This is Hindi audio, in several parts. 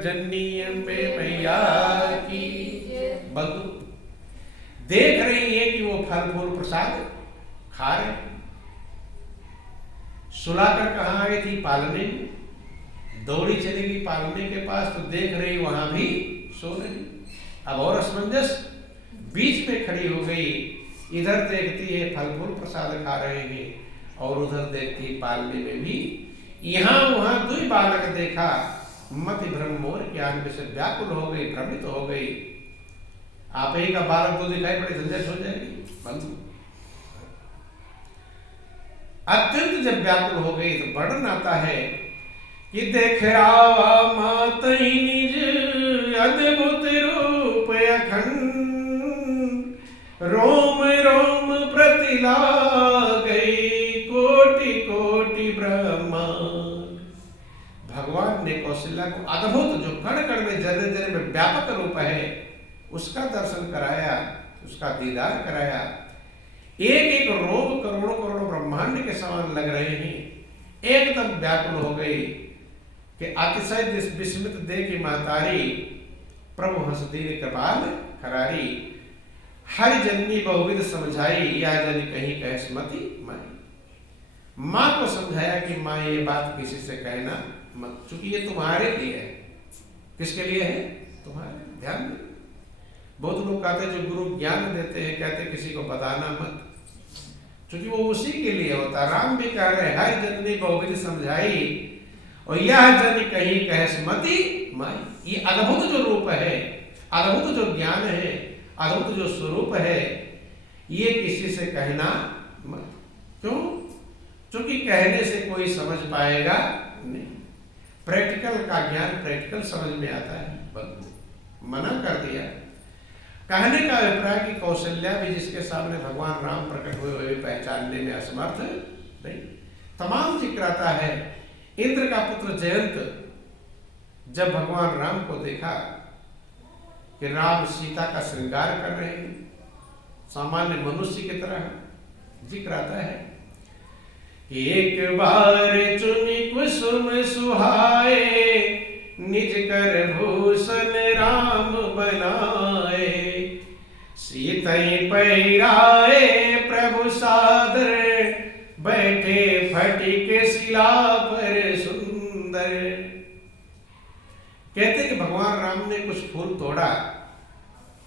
जननी पे मैया की। बंधु देख रही है कि वो फल फूल प्रसाद खा रहे। सुलाकर कहाँ आई थी? पालने में। दौड़ी चलेगी पालने के पास तो देख रही वहां भी सो रही। अब और असमंजस, बीच में खड़ी हो गई। इधर देखती है फल फूल प्रसाद खा रहे हैं और उधर देखती है पालने में भी यहाँ वहां दुई बालक देखा। मति भ्रम मोर के आगे से व्याकुल हो गई, भ्रमित हो गई। आप ही का बालक तो दिखाई पड़े, झंझट हो जाएगी। बंधु अत्यंत जब व्याकुल हो गई तो वर्णन आता है कि देख रावा मातई निज अद्भुत रूप अखंड, रोम रोम प्रतिला गई कोटि कोटि ब्रह्मांड। भगवान ने कौशल्या को अद्भुत जो कण कण में जरे जरे में व्यापक रूप है उसका दर्शन कराया, उसका दीदार कराया। एक एक रोम करोड़ों करोड़ों ब्रह्मांड के समान लग रहे हैं। एकदम व्याकुल हो गई कि अतिशय विस्मित देख महतारी प्रभु हंसदीन कृपाल करारी। हरि जननी बहुविध समझाई, या जन कहीं कह सुमति माई। माँ को समझाया कि माँ ये बात किसी से कहना मत, चूंकि ये तुम्हारे लिए है। किसके लिए है? तुम्हारे। ध्यान दे, बहुत लोग कहते हैं जो गुरु ज्ञान देते हैं कहते किसी को बताना मत, क्योंकि वो उसी के लिए होता। राम भी कह रहे हर जननी बहुविध समझाई और यह जन कहीं कह सुमति माई। ये अद्भुत जो रूप है, अद्भुत जो ज्ञान है, अद्भुत जो स्वरूप है, ये किसी से कहना मत। क्यों? क्योंकि कहने से कोई समझ पाएगा नहीं। प्रैक्टिकल का ज्ञान प्रैक्टिकल समझ में आता है। मना कर दिया। कहने का अभिप्राय कि कौशल्या भी जिसके सामने भगवान राम प्रकट हुए हुए पहचानने में असमर्थ नहीं। तमाम जिक्र आता है। इंद्र का पुत्र जयंत जब भगवान राम को देखा कि राम सीता का श्रृंगार कर रहे हैं सामान्य मनुष्य की तरह, जिक्र आता है कि एक बार चुनि कुसुम सुहाए, निज कर भूषण राम बनाए। सीतई पैराए प्रभु सादर, बैठे फटिक शिला पर सुंदर। कहते कि भगवान राम ने कुछ फूल तोड़ा,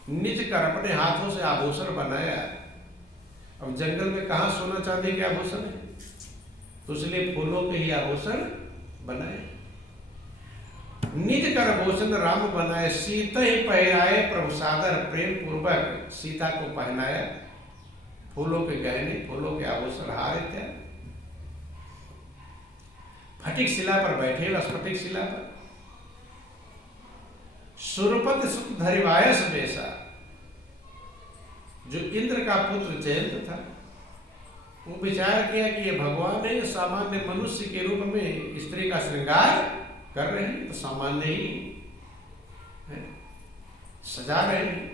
निज कर अपने हाथों से आभूषण बनाया। अब जंगल में कहाँ सोना चांदी के आभूषण है, तो इसलिए फूलों के ही आभूषण बनाए। निज कर भूषण राम बनाए, सीता ही पहराए प्रभु सादर। प्रेम पूर्वक सीता को पहनाया फूलों के गहने, फूलों के आभूषण, हार इत्यादि। फटिक शिला पर बैठे, स्फटिक शिला पर। सुरपति सुत धरिवायस बेसा। जो इंद्र का पुत्र जयंत था वो विचार किया कि ये भगवान है, सामान्य मनुष्य के रूप में स्त्री का श्रृंगार कर रहे हैं, तो सामान्य ही है, सजा रहे हैं।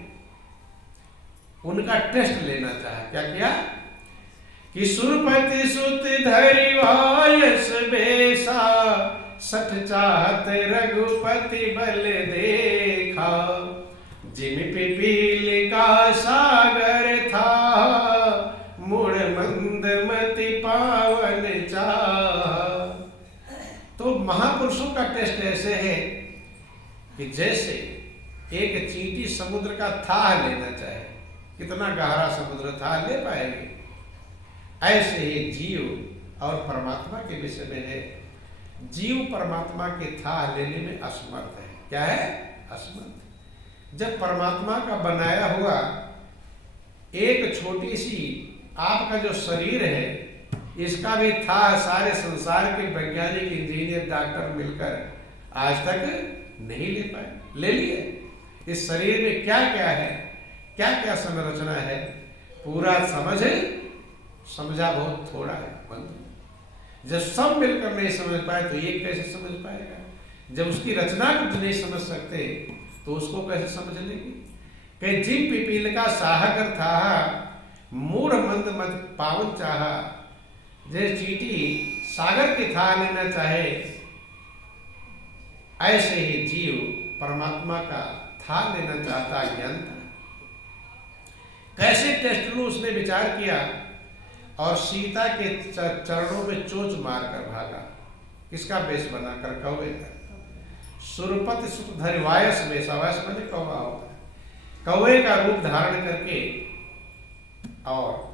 उनका टेस्ट लेना चाहा। क्या किया कि सुरपति सुत धरिवायस बेसा, सठ चाहत रघुपति बल देखा। जिम पिपील का सागर था, मुड़ मंदमति पावन चाहा। तो महापुरुषों का टेस्ट ऐसे है कि जैसे एक चींटी समुद्र का थाह लेना चाहे, कितना गहरा समुद्र था ले पाएंगे, ऐसे ही जीव और परमात्मा के विषय में है। जीव परमात्मा के थाह लेने में असमर्थ है। क्या है? असमर्थ। जब परमात्मा का बनाया हुआ एक छोटी सी आपका जो शरीर है, इसका भी थाह सारे संसार के वैज्ञानिक, इंजीनियर, डॉक्टर मिलकर आज तक नहीं ले पाए। ले लिए। इस शरीर में क्या क्या है, क्या क्या संरचना है, पूरा समझा बहुत थोड़ा है। बंधु जब सब मिलकर नहीं समझ पाए तो ये कैसे समझ पाएगा? जब उसकी रचना को नहीं समझ सकते तो उसको कैसे समझ लेंगे? कि जिम पिपील का साहगर था, मूढ़ मंद मत पावन चाहा। जैसे चींटी सागर की थाह लेना चाहे, ऐसे ही जीव परमात्मा का था लेना चाहता, ज्ञान था। कैसे टेस्ट लूं, उसने विचार किया और सीता के चरणों में चोंच मारकर भागा। किसका वेश बनाकर? कौवे का। सुरपति सुत धरि वायस वेश, वायस माने कौवा होता है, कौवे का रूप धारण करके और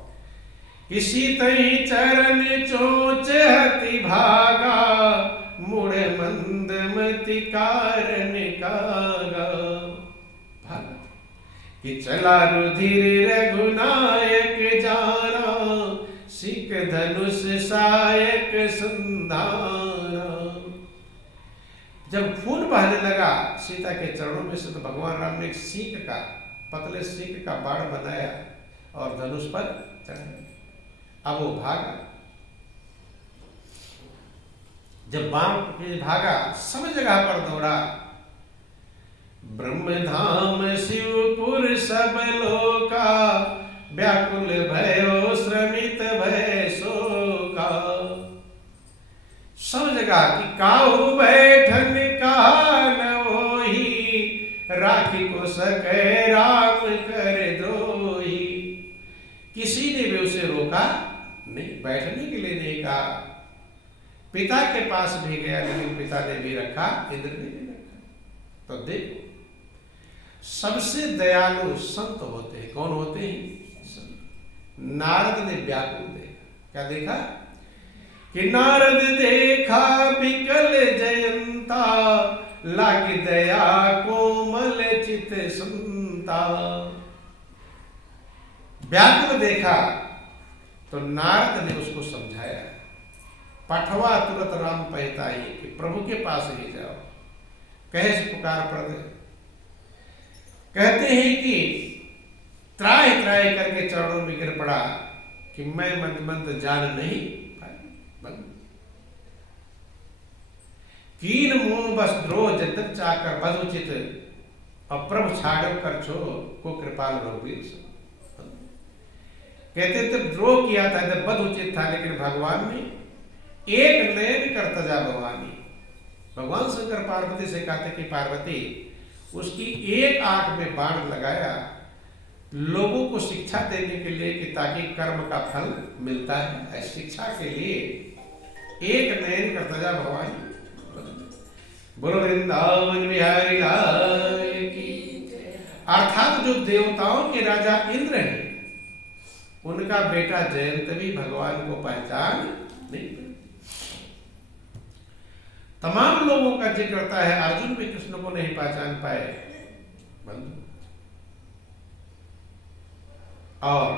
इसी तई चरण चोंच हति भागा, मुड़े मंदमति कारण कागा। भागा कि चला रुधिर रघुनायक जाना, सिक धनुष सायक संधाना। जब खून बहने लगा सीता के चरणों में से, तो भगवान राम ने एक सींग का, पतले सींग का बाण बनाया और धनुष पर चढ़ाया। अब वो भागा। जब बाण भागा, सब जगह पर दौड़ा। ब्रह्मधाम शिवपुर सब लोका, व्याकुल भयो श्रमित भय शोका। सब जगह की काहू बैठन कहा न होही, राखी को सके राम कर द्रोही। किसी ने भी उसे रोका नहीं, बैठने के लिए नहीं कहा। पिता के पास भी गया, लेकिन पिता ने भी रखा, इंद्र ने भी रखा। तो देखो, सबसे दयालु संत होते हैं। कौन होते हैं? नारद ने व्याकुल देखा। क्या देखा? कि नारद देखा बिकल जयंता, लागी दया कोमल चित सुनता। व्याकुल देखा तो नारद ने उसको समझाया, पठवा तुरंत राम पहताई, कि प्रभु के पास ही जाओ। कहे से पुकार पड़ गए। कहते हैं कि त्राहि त्राहि करके चरणों में गिर पड़ा कि मैं मंद मंद जान नहीं पाया। कीन मोह बस द्रोह जतन चाकर बधुचित, और प्रभु छाड़ो कर छो को कृपाल रघुवीर। कहते तब द्रोह किया था, जब बद उचित था, लेकिन भगवान ने एक नयन कर तजा भवानी। भगवान शंकर पार्वती से कहते कि पार्वती, उसकी एक आंख में बाण लगाया, लोगों को शिक्षा देने के लिए कि ताकि कर्म का फल मिलता है, शिक्षा के लिए एक नयन कर तजा भवानी। बोलो वृंदावन बिहारी लाल की। अर्थात जो देवताओं के राजा इंद्र हैं, उनका बेटा जयंत भी भगवान को पहचान नहीं पाया। तमाम लोगों का जिक्र करता है, अर्जुन भी कृष्ण को नहीं पहचान पाए बंधु। और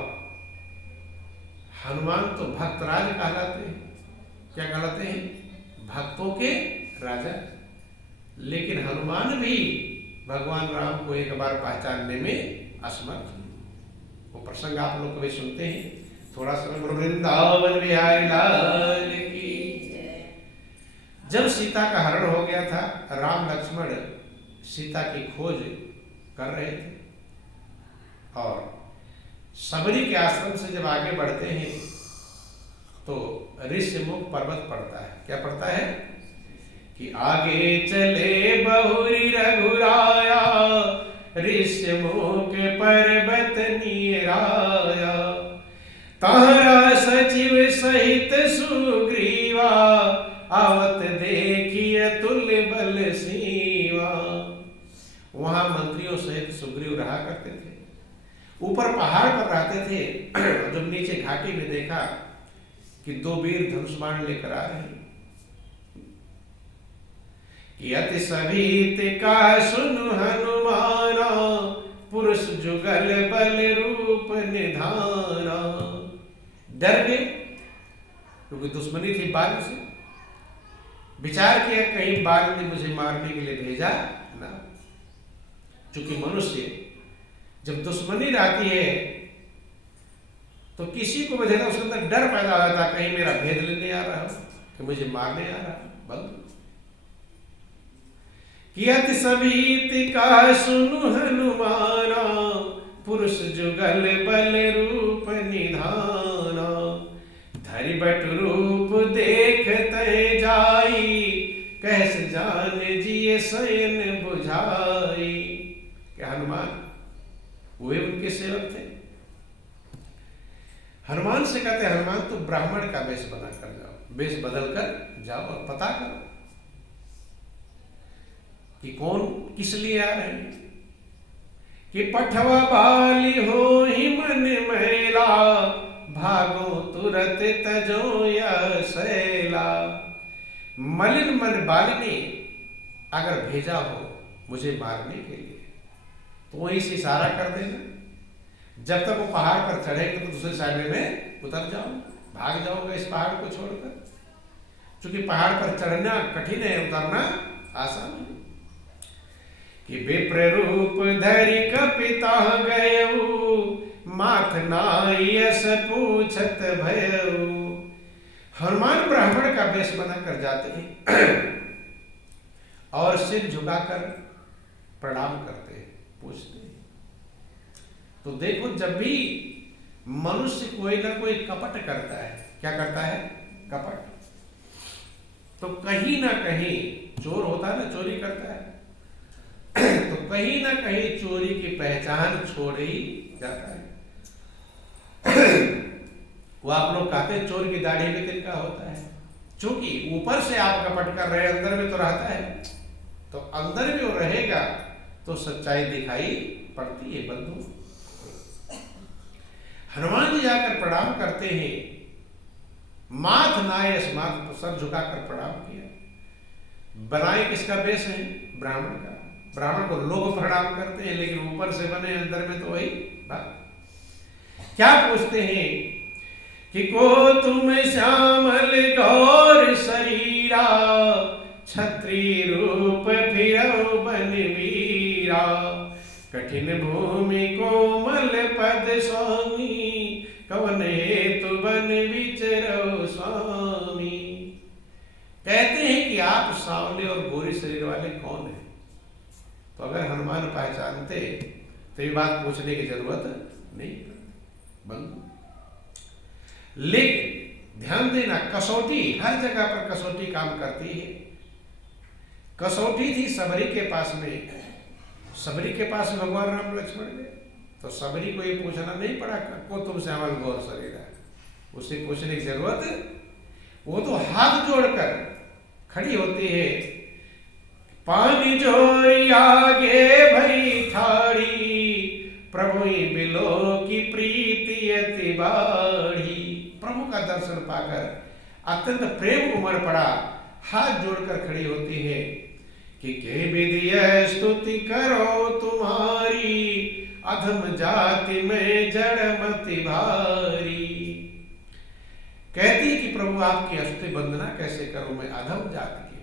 हनुमान तो भक्तराज कहलाते हैं। क्या कहलाते हैं? भक्तों के राजा। लेकिन हनुमान भी भगवान राम को एक बार पहचानने में असमर्थ। वो प्रसंग आप लोग कभी सुनते हैं? थोड़ा सा वृंदावन बिहारी लाल की। जब सीता का हरण हो गया था, राम लक्ष्मण सीता की खोज कर रहे थे, और सबरी के आश्रम से जब आगे बढ़ते हैं तो ऋष्यमुख पर्वत पड़ता है। क्या पड़ता है? कि आगे चले बहुरी रघुराया, ऋष्यमुख पर्वत नीराया। तारा सचिव सहित सुग्रीवा, आवत देखिए तुल बल सीवा। वहां मंत्रियों सहित सुग्रीव रहा करते थे। ऊपर पहाड़ पर रहते थे। जब नीचे घाटी में देखा कि दो वीर धनुष बाण लेकर आ रहे हैं, कि अति सभीत का सुनु हनुमाना, पुरुष जुगल बल रूप निधाना। डर गए, क्योंकि दुश्मनी थी बाल से। विचार किया कहीं बाल ने मुझे मारने के लिए भेजा ना। चूंकि मनुष्य जब दुश्मनी रहती है तो किसी को बजेगा, उसके अंदर डर पैदा हो जाता, कहीं मेरा भेद लेने आ रहा हो, कि मुझे मारने आ रहा है। बंद कियत सभीत का सुनु हनुमाना, पुरुष जुगल बल रूप निधाना। धरि बट रूप देख तय जाई, कैस जान जिय शयन बुझाई। कि हनुमान वे उनके सेवक थे। हनुमान से कहते हनुमान तो ब्राह्मण का वेश बना कर जाओ, वेश बदल कर जाओ और पता करो कि कौन किस लिए आ रहे हैं। कि पठवा बाली हो ही मन मैला, भागो तुरत तजो या सैला। मलिन मन बाली ने अगर भेजा हो मुझे मारने के लिए तो वहीं से इशारा कर देना। जब तक वो पहाड़ पर चढ़ेंगे तो दूसरे साइड में उतर जाओ, भाग जाओगे इस पहाड़ को छोड़कर। क्योंकि पहाड़ पर चढ़ना कठिन है, उतरना आसान है। कि विप्र रूप धरि कपिता गयऊ, माथ नायस पूछत भयऊ। हनुमान ब्राह्मण का वेश बनाकर जाते हैं और सिर झुकाकर प्रणाम करते हैं, पूछते हैं। तो देखो जब भी मनुष्य कोई ना कोई कपट करता है, क्या करता है? कपट। तो कहीं ना कहीं चोर होता है ना, चोरी करता है तो कहीं ना कहीं चोरी की पहचान छोड़ ही जाता है। वो आप लोग कहते हैं चोर की दाढ़ी में तिनका होता है। चूंकि ऊपर से आप कपट कर रहे हैं, अंदर में तो रहता है, तो अंदर में वो रहेगा तो सच्चाई दिखाई पड़ती है बंधु। हनुमान जी जाकर प्रणाम करते हैं, माथ नायस, माथ पर सर झुकाकर प्रणाम किया। बनाए किसका वेश है? ब्राह्मण का। ब्राह्मण को लोग प्रणाम करते हैं, लेकिन ऊपर से बने अंदर में तो वही बात। क्या पूछते हैं कि को तुम श्यामल गौर शरीरा, छत्री रूप फिरौ बन वीरा। कठिन भूमि कोमल पद स्वामी, कवन हेतु बन विचरो स्वामी। कहते हैं कि आप सांवले और गोरे शरीर वाले कौन हैं? तो अगर हनुमान पहचानते तो ये बात पूछने की जरूरत नहीं बंधु। लेकिन ध्यान देना, कसौटी हर जगह पर कसौटी काम करती है। कसौटी थी सबरी के पास में, सबरी के पास भगवान राम लक्ष्मण गए तो सबरी को ये पूछना नहीं पड़ा को तुम श्यामल गौर शरीर है, उसे पूछने की जरूरत। वो तो हाथ जोड़कर खड़ी होती है, पानी जोरी आगे भई ठाड़ी, प्रभु बिलो की प्रीति अति बाढ़ी। प्रभु का दर्शन पाकर अत्यंत प्रेम उमड़ पड़ा, हाथ जोड़कर खड़ी होती है कि के विधिय स्तुति करो तुम्हारी, अधम जाति में जड़मति भारी। कहती कि प्रभु आपकी स्तुति वंदना कैसे करूं, मैं अधम जाति की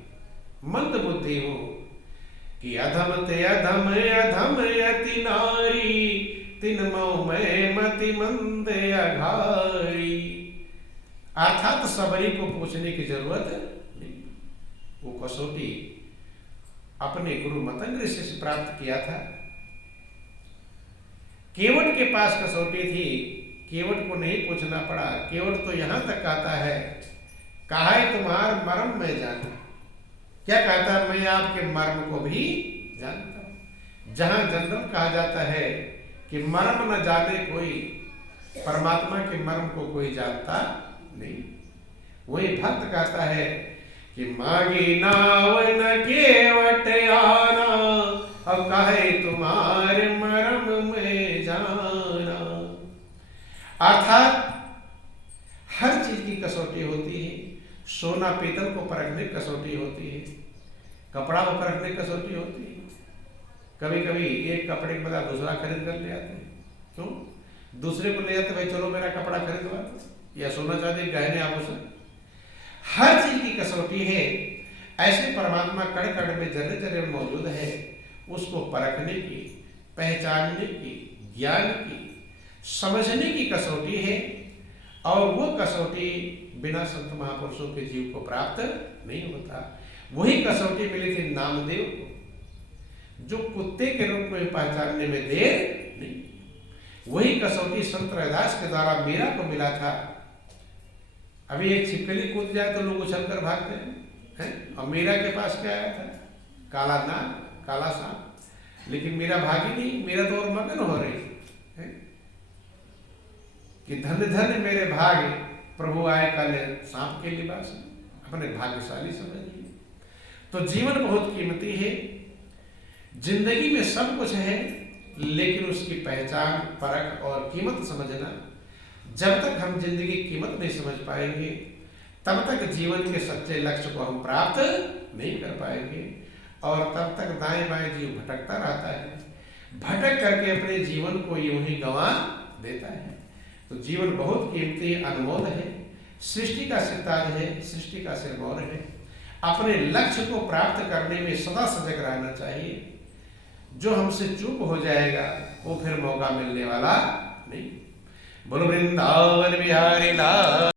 मंद बुद्धि हूं। कि अधम ते अधम अधम यति नारी, तिन मऊ में मति मंद अघारी। अर्थात सबरी को पूछने की जरूरत नहीं। वो कसौटी अपने गुरु मतंग ऋषि से प्राप्त किया था। केवट के पास कसौटी थी, केवट को नहीं पूछना पड़ा। केवट तो यहां तक कहता है, कहा है तुम्हार मर्म में जाना। क्या कहता है? मैं आपके मर्म को भी जानता हूं। जहां जनरल कहा जाता है कि मर्म न जाने कोई, परमात्मा के मर्म को कोई जानता नहीं। वही भक्त कहता है कि मांगी नाव न केवट आना, अब कहे तुम्हारे मर्म में जाना। अर्थात हर चीज की कसौटी होती है। सोना पीतल को परखने कसौटी होती है, कपड़ा को परखने कसौटी होती है। कभी कभी एक कपड़े के बदला दूसरा खरीद कर ले आते हैं। क्यों? दूसरे को ले आते, भाई चलो मेरा कपड़ा खरीदवा, या सोना चांदी गहने आभूषण। हर चीज की कसौटी है। ऐसे परमात्मा कण कण में जर्रे जर्रे में मौजूद है। उसको परखने की, पहचानने की, ज्ञान की, समझने की कसौटी है। और वो कसौटी बिना संत महापुरुषों के जीव को प्राप्त नहीं होता। वही कसौटी मिली थी नामदेव को, जो कुत्ते के रूप में पहचानने में देर नहीं। वही कसौटी संत रैदास के द्वारा मीरा को मिला था। अभी एक छिपकली कूद जाए तो लोग उछल कर भागते हैं, और मीरा के पास क्या आया था? काला नाग, काला सांप, लेकिन मेरा भागी नहीं, मेरा तो और मगन हो रही है कि धन्य धन्य मेरे भाग्य, प्रभु आए काले सांप के लिबास में, अपने भाग्यशाली समझिए। तो जीवन बहुत कीमती है, जिंदगी में सब कुछ है, लेकिन उसकी पहचान, परख और कीमत समझना, जब तक हम जिंदगी की कीमत नहीं समझ पाएंगे तब तक जीवन के सच्चे लक्ष्य को हम प्राप्त नहीं कर पाएंगे, और तब तक दाएं बाएं जीव भटकता रहता है, भटक करके अपने जीवन को यूं ही गंवा देता है। तो जीवन बहुत कीमती, अनमोल है, सृष्टि का सिताज है, सृष्टि का सिरमौर है। अपने लक्ष्य को प्राप्त करने में सदा सजग रहना चाहिए। जो हमसे चूक हो जाएगा वो फिर मौका मिलने वाला नहीं। बोलो वृंदावन बिहारी लाल।